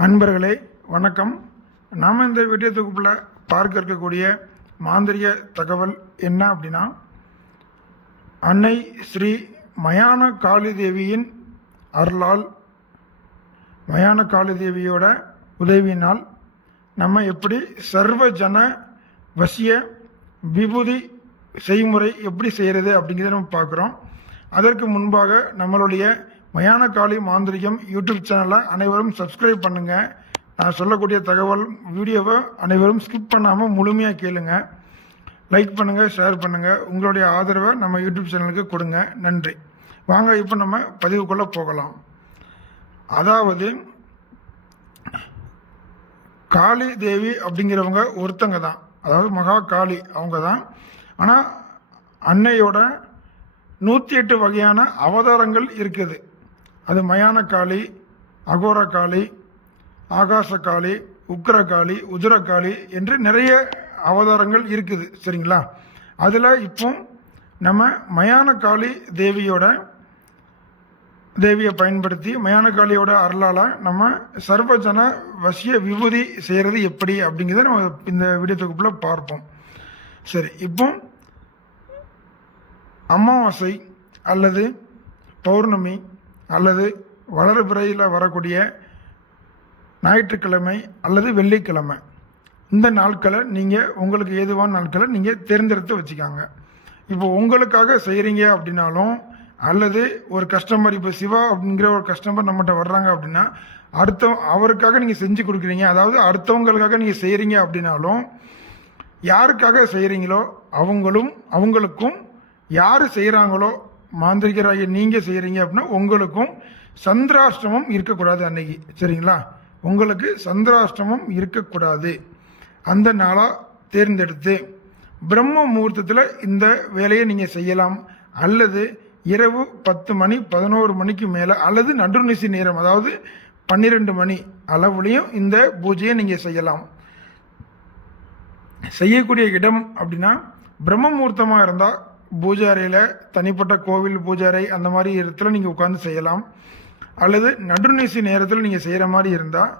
நண்பர்களே வணக்கம். நாம் இந்த வீடியோ தொகுப்பில் பார்க்க இருக்கக்கூடிய மாந்திரிய தகவல் என்ன அப்படின்னா அன்னை ஸ்ரீ மயான காளி தேவியின் அருளால் மயான காளி தேவியோட உதவியினால் நம்ம எப்படி சர்வ ஜன வசிய விபூதி செய்முறை எப்படி செய்கிறது அப்படிங்கிறத நம்ம பார்க்குறோம். அதற்கு முன்பாக நம்மளுடைய மயான காளி மாந்திரிகம் யூடியூப் சேனலை அனைவரும் சப்ஸ்கிரைப் பண்ணுங்கள் நான் சொல்லக்கூடிய தகவல் வீடியோவை அனைவரும் ஸ்கிப் பண்ணாமல் முழுமையாக கேளுங்க. லைக் பண்ணுங்கள் ஷேர் பண்ணுங்கள் உங்களுடைய ஆதரவை நம்ம யூடியூப் சேனலுக்கு கொடுங்க. நன்றி. வாங்க இப்போ நம்ம பதிவுக்குள்ளே போகலாம். அதாவது காளி தேவி அப்படிங்கிறவங்க ஒருத்தங்க தான். அதாவது மகா காளி அவங்க தான். ஆனால் அன்னையோட நூற்றி எட்டு வகையான அவதாரங்கள் இருக்குது. அது மயான காளி அகோர காளி ஆகாச காளி என்று நிறைய அவதாரங்கள் இருக்குது சரிங்களா? அதில் இப்போ நம்ம மயான காளி தேவியோட தேவியை பயன்படுத்தி மயானக்காளியோட அருளால் நம்ம சர்வஜன வசிய விபூதி செய்கிறது எப்படி அப்படிங்கிறத நம்ம இந்த வீடியோ தொகுப்பில் பார்ப்போம். சரி இப்போ அமாவாசை அல்லது பௌர்ணமி அல்லது வளர்பிறையில் வரக்கூடிய ஞாயிற்றுக்கிழமை அல்லது வெள்ளிக்கிழமை. இந்த நாட்களை நீங்கள் உங்களுக்கு ஏதுவான நாட்களை நீங்கள் தேர்ந்தெடுத்து வச்சுக்காங்க. இப்போ உங்களுக்காக செய்கிறீங்க அப்படின்னாலும் அல்லது ஒரு கஸ்டமர் இப்போ சிவா அப்படிங்கிற ஒரு கஸ்டமர் நம்மகிட்ட வர்றாங்க அப்படின்னா அடுத்த அவருக்காக நீங்கள் செஞ்சு கொடுக்குறீங்க. அதாவது அடுத்தவங்களுக்காக நீங்கள் செய்கிறீங்க அப்படின்னாலும் யாருக்காக செய்கிறீங்களோ அவங்களும் அவங்களுக்கும் யார் செய்கிறாங்களோ மாந்திரிகராகிய நீங்கள் செய்கிறீங்க அப்படின்னா உங்களுக்கும் சந்திராஷ்டமம் இருக்கக்கூடாது அன்னைக்கு. சரிங்களா? உங்களுக்கு சந்திராஷ்டமம் இருக்கக்கூடாது. அந்த நாளாக தேர்ந்தெடுத்து பிரம்ம முகூர்த்தத்தில் இந்த வேலையை நீங்கள் செய்யலாம். அல்லது இரவு பத்து மணி பதினோரு மணிக்கு மேலே அல்லது நடுநிசி நேரம் அதாவது பன்னிரெண்டு மணி அளவுலையும் இந்த பூஜையை நீங்கள் செய்யலாம். செய்யக்கூடிய இடம் அப்படின்னா பிரம்ம முகூர்த்தமாக இருந்தால் பூஜை அறையில் தனிப்பட்ட கோவில் பூஜாரை அந்த மாதிரி இடத்துல நீங்கள் உட்காந்து செய்யலாம். அல்லது நடுநிசி நேரத்தில் நீங்கள் செய்கிற மாதிரி இருந்தால்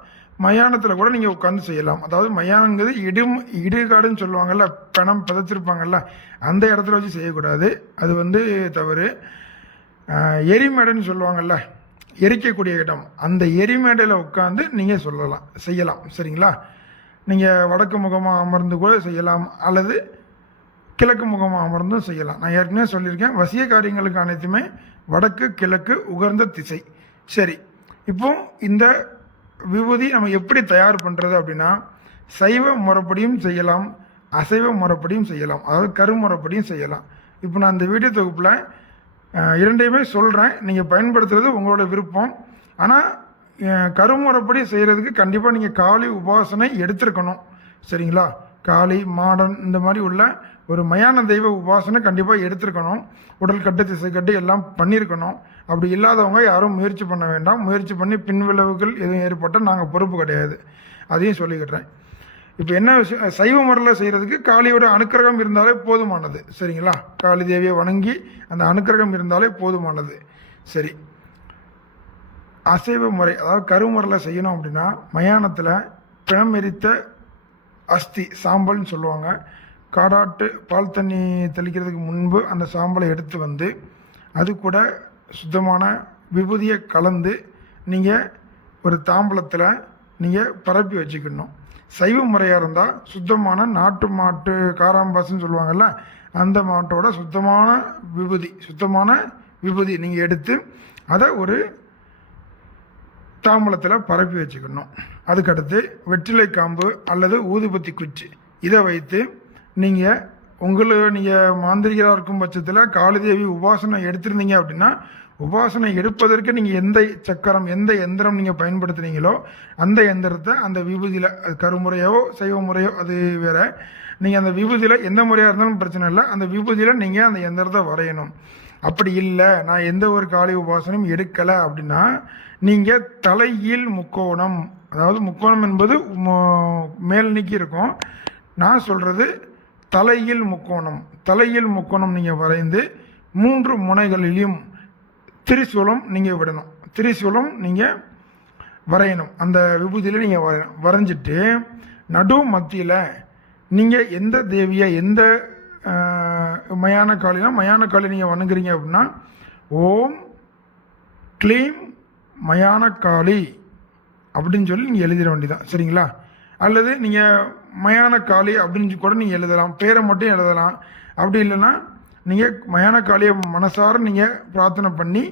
மயானத்தில் கூட நீங்கள் உட்காந்து செய்யலாம். அதாவது மயானங்கிறது இடும் இடுகாடுன்னு சொல்லுவாங்கல்ல பணம் பதச்சிருப்பாங்கல்ல அந்த இடத்துல வச்சு செய்யக்கூடாது. அது வந்து தவறு. எரிமேடுன்னு எரிமேடைன்னு சொல்லுவாங்கல்ல எரிக்கக்கூடிய இடம். அந்த எரிமேடையில் உட்காந்து நீங்கள் சொல்லலாம் செய்யலாம். சரிங்களா? நீங்கள் வடக்கு முகமாக அமர்ந்து கூட செய்யலாம். அல்லது கிழக்கு முகமாக அமர்ந்தும் செய்யலாம். நான் ஏற்கனவே சொல்லியிருக்கேன் வசிய காரியங்களுக்கு அனைத்துமே வடக்கு கிழக்கு உகர்ந்த திசை. சரி இப்போ இந்த விபூதி நம்ம எப்படி தயார் பண்ணுறது அப்படின்னா சைவ முறைப்படியும் செய்யலாம் அசைவ முறைப்படியும் செய்யலாம். அதாவது கருமுறைப்படியும் செய்யலாம். இப்போ நான் இந்த வீடியோ தொகுப்பில் இரண்டையுமே சொல்கிறேன் நீங்கள் பயன்படுத்துறது உங்களோட விருப்பம். ஆனால் கருமுறைப்படி செய்கிறதுக்கு கண்டிப்பாக நீங்கள் காளி உபாசனை எடுத்திருக்கணும். சரிங்களா? காளி மாடன் இந்த மாதிரி உள்ள ஒரு மயான தெய்வ உபாசனை கண்டிப்பாக எடுத்திருக்கணும். உடல் கட்டு திசை கட்டு எல்லாம் பண்ணியிருக்கணும். அப்படி இல்லாதவங்க யாரும் முயற்சி பண்ண வேண்டாம். முயற்சி பண்ணி பின்விளைவுகள் எதுவும் ஏற்பட்டால் நாங்கள் பொறுப்பு கிடையாது. அதையும் சொல்லிக்கிட்டேன் இப்போ என்ன விஷயம் சைவ முறையில் செய்கிறதுக்கு காளியோட அனுக்கிரகம் இருந்தாலே போதுமானது. சரிங்களா? காளி தேவியை வணங்கி அந்த அனுக்கிரகம் இருந்தாலே போதுமானது. சரி. அசைவ முறை அதாவது கருமுறையில் செய்யணும் அப்படின்னா மயானத்தில் பிணமெரித்த அஸ்தி சாம்பல்னு சொல்லுவாங்க. காடாட்டு பால் தண்ணி தெளிக்கிறதுக்கு முன்பு அந்த சாம்பலை எடுத்து வந்து அது கூட சுத்தமான விபூதியை கலந்து நீங்கள் ஒரு தாம்பலத்தில் நீங்கள் பரப்பி வச்சுக்கணும். சைவ முறையாக இருந்தால் சுத்தமான நாட்டு மாட்டு காராம்பாசுன்னு சொல்லுவாங்கள்ல அந்த மாட்டோட சுத்தமான விபூதி சுத்தமான விபூதி நீங்கள் எடுத்து அதை ஒரு தாம்பலத்தில் பரப்பி வச்சுக்கணும். அதுக்கடுத்து வெற்றிலை காம்பு அல்லது ஊதுபத்தி குச்சி. இதை வைத்து நீங்கள் உங்களை நீங்கள் மாந்திரிகராக இருக்கும் பட்சத்தில் காளிதேவி உபாசனை எடுத்திருந்தீங்க அப்படின்னா உபாசனை எடுப்பதற்கு நீங்கள் எந்த சக்கரம் எந்த எந்திரம் நீங்கள் பயன்படுத்துனீங்களோ அந்த எந்திரத்தை அந்த விபூதியில் அது கருமுறையோ சைவ முறையோ அது வேறு. நீங்கள் அந்த விபூதியில் எந்த முறையாக இருந்தாலும் பிரச்சனை இல்லை அந்த விபூதியில் நீங்கள் அந்த எந்திரத்தை வரையணும். அப்படி இல்லை நான் எந்த ஒரு காளி உபாசனையும் எடுக்கலை அப்படின்னா நீங்கள் தலையில் முக்கோணம் அதாவது முக்கோணம் என்பது மேல் நீக்கி இருக்கும். நான் சொல்கிறது தலையில் முக்கோணம். தலையில் முக்கோணம் நீங்கள் வரைந்து மூன்று முனைகளிலும் திரிசூலம் நீங்கள் விடணும். திரிசூலம் நீங்கள் வரையணும். அந்த விபூதியில் நீங்கள் வர வரைஞ்சிட்டு நடு மத்தியில் நீங்கள் எந்த தேவியை எந்த மயான காளினா மயான காளி நீங்கள் வணங்குறீங்க அப்படின்னா ஓம் க்ளீம் மயான காளி அப்படின்னு சொல்லி நீங்கள் எழுதிட வேண்டியதான் சரிங்களா? அல்லது நீங்கள் மயான காளி அப்படின்னு கூட நீங்கள் எழுதலாம். பேரை மட்டும் எழுதலாம். அப்படி இல்லைன்னா நீங்கள் மயான காளியை மனசார நீங்கள் பிரார்த்தனை பண்ணி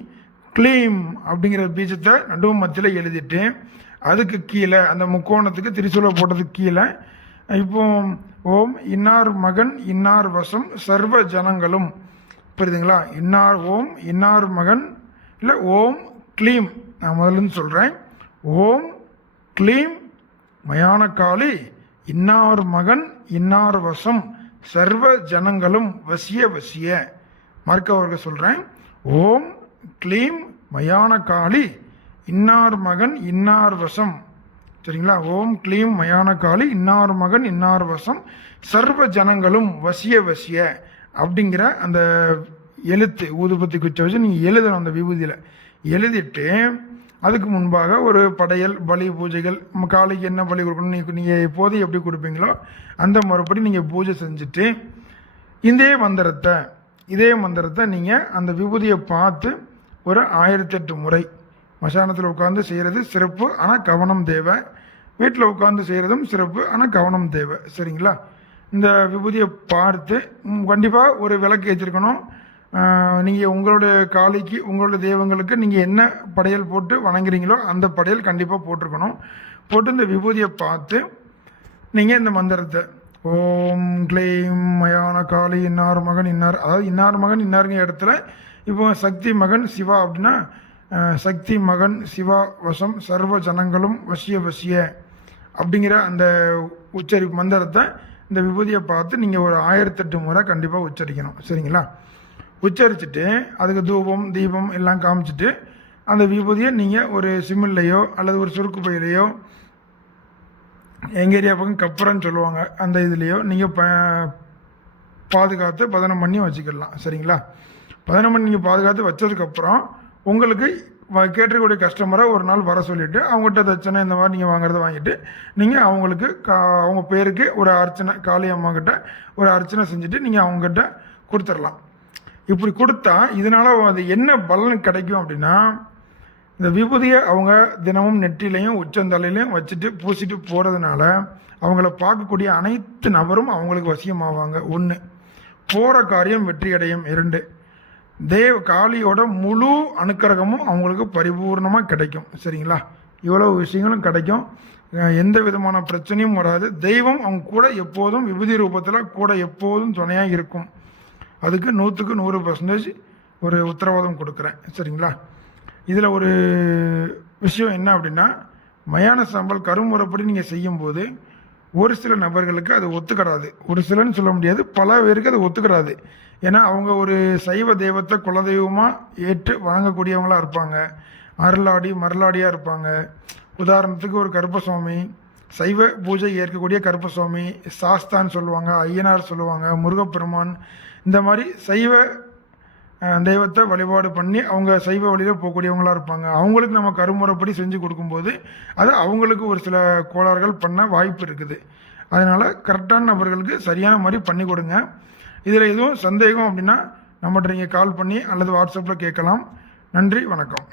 க்ளீம் அப்படிங்கிற பீஜத்தை நடுவு மத்தியில் எழுதிட்டு அதுக்கு கீழே அந்த முக்கோணத்துக்கு திரிசூலை போட்டதுக்கு கீழே இப்போ ஓம் இன்னார் மகன் இன்னார் வசம் சர்வ ஜனங்களும். புரியுதுங்களா? இன்னார் ஓம் இன்னார் மகன் இல்லை ஓம் க்ளீம் நான் முதல்ல சொல்கிறேன் ஓம் க்ளீம் மயானகாளி இன்னார் மகன் இன்னார் வசம் சர்வ ஜனங்களும் வசிய வசிய. மார்க்கவர்கள் சொல்கிறேன் ஓம் க்ளீம் மயானகாளி இன்னார் மகன் இன்னார் வசம். சரிங்களா? ஓம் க்ளீம் மயானக்காளி இன்னார் மகன் இன்னார் வசம் சர்வ ஜனங்களும் வசிய வசிய. அப்படிங்கிற அந்த எழுத்து ஊதுபத்தி குச்சை வச்சு நீங்கள் எழுதணும் அந்த விபூதியில். எழுதிட்டு அதுக்கு முன்பாக ஒரு படையல் பலி பூஜைகள் காலைக்கு என்ன பலி கொடுக்கணும் நீங்கள் நீங்கள் எப்போதும் எப்படி கொடுப்பீங்களோ அந்த முறைப்படி நீங்கள் பூஜை செஞ்சுட்டு இதே மந்திரத்தை இதே மந்திரத்தை நீங்கள் அந்த விபூதியை பார்த்து ஒரு ஆயிரத்தெட்டு முறை மசானத்தில் உட்காந்து செய்கிறது சிறப்பு ஆனால் கவனம் தேவை. வீட்டில் உட்காந்து செய்கிறதும் சிறப்பு ஆனால் கவனம் தேவை. சரிங்களா? இந்த விபூதியை பார்த்து கண்டிப்பாக ஒரு விளக்கு ஏற்றிருக்கணும் நீங்கள் உங்களுடைய காளிக்கு உங்களுடைய தெய்வங்களுக்கு நீங்கள் என்ன படையல் போட்டு வணங்குறீங்களோ அந்த படையல் கண்டிப்பாக போட்டிருக்கணும். போட்டு இந்த விபூதியை பார்த்து நீங்கள் இந்த மந்திரத்தை ஓம் க்ளைம் மயான காளி இன்னார் மகன் இன்னார். அதாவது இன்னார் மகன் இன்னாருங்க இடத்துல இப்போ சக்தி மகன் சிவா அப்படின்னா சக்தி மகன் சிவா வசம் சர்வ ஜனங்களும் வசிய வசிய அப்படிங்கிற அந்த உச்சரிப்பு மந்திரத்தை இந்த விபூதியை பார்த்து நீங்கள் ஒரு ஆயிரத்தெட்டு முறை கண்டிப்பாக உச்சரிக்கணும். சரிங்களா? உச்சரிச்சுட்டு அதுக்கு தூபம் தீபம் எல்லாம் காமிச்சிட்டு அந்த விபூதியை நீங்கள் ஒரு சிமில்லையோ அல்லது ஒரு சுருக்கு பையிலையோ எங்கள் ஏரியா பக்கம் கப்புறன்னு சொல்லுவாங்க. அந்த இதுலேயோ நீங்கள் ப பாதுகாத்து பதனம் பண்ணி வச்சுக்கிடலாம். சரிங்களா? பதனம் பண்ணி நீங்கள் பாதுகாத்து வச்சதுக்கப்புறம் உங்களுக்கு வ- கேட்டிருக்கக்கூடிய கஸ்டமரை ஒரு நாள் வர சொல்லிவிட்டு அவங்ககிட்ட தச்சனை இந்த மாதிரி நீங்கள் வாங்குறத வாங்கிட்டு நீங்கள் அவங்களுக்கு கா அவங்க பேருக்கு ஒரு அர்ச்சனை காளி அம்மாக்கிட்ட ஒரு அர்ச்சனை செஞ்சுட்டு நீங்கள் அவங்ககிட்ட கொடுத்துடலாம். இப்படி கொடுத்தா இதனால் அது என்ன பலன் கிடைக்கும் அப்படின்னா இந்த விபூதியை அவங்க தினமும் நெற்றிலையும் உச்சந்தலையிலையும் வச்சுட்டு பூசிட்டு போகிறதுனால அவங்கள பார்க்கக்கூடிய அனைத்து நபரும் அவங்களுக்கு வசியமாவாங்க. ஒன்று போகிற காரியம் வெற்றி அடையும் இரண்டு தேவ காளியோட முழு அனுக்கிரகமும் அவங்களுக்கு பரிபூர்ணமாக கிடைக்கும். சரிங்களா? இவ்வளவு விஷயங்களும் கிடைக்கும். எந்த விதமான பிரச்சனையும் வராது. தெய்வம் அவங்க கூட எப்போதும் விபூதி ரூபத்தில் கூட எப்போதும் துணையாக இருக்கும். அதுக்கு நூற்றுக்கு நூறு பர்சன்டேஜ் ஒரு உத்தரவாதம் கொடுக்குறேன். சரிங்களா? இதில் ஒரு விஷயம் என்ன அப்படின்னா மயான சாம்பல் கருமுறைப்படி நீங்கள் செய்யும்போது ஒரு சில நபர்களுக்கு அது ஒத்துக்கிடாது ஒரு சிலன்னு சொல்ல முடியாது பல பேருக்கு அது ஒத்துக்கிடாது ஏன்னா அவங்க ஒரு சைவ தெய்வத்தை குலதெய்வமாக ஏற்று வணங்கக்கூடியவங்களாக இருப்பாங்க. அருளாடி மருளாடியாக இருப்பாங்க. உதாரணத்துக்கு ஒரு கருப்பசுவாமி சைவ பூஜை ஏற்கக்கூடிய கருப்பசுவாமி சாஸ்தான்னு சொல்லுவாங்க ஐயனார் சொல்லுவாங்க முருகப்பெருமான் இந்த மாதிரி சைவ தெய்வத்தை வழிபாடு பண்ணி அவங்க சைவ வழியில் போகக்கூடியவங்களா இருப்பாங்க. அவங்களுக்கு நம்ம கருமுறைப்படி செஞ்சு கொடுக்கும்போது அது அவங்களுக்கு ஒரு சில கோளாறுகள் பண்ண வாய்ப்பு இருக்குது. அதனால் கரெக்டான நபர்களுக்கு சரியான மாதிரி பண்ணி கொடுங்க. இதில் எதுவும் சந்தேகம் அப்படின்னா நம்மகிட்ட நீங்கள் கால் பண்ணி அல்லது வாட்ஸ்அப்பில் கேட்கலாம். நன்றி வணக்கம்.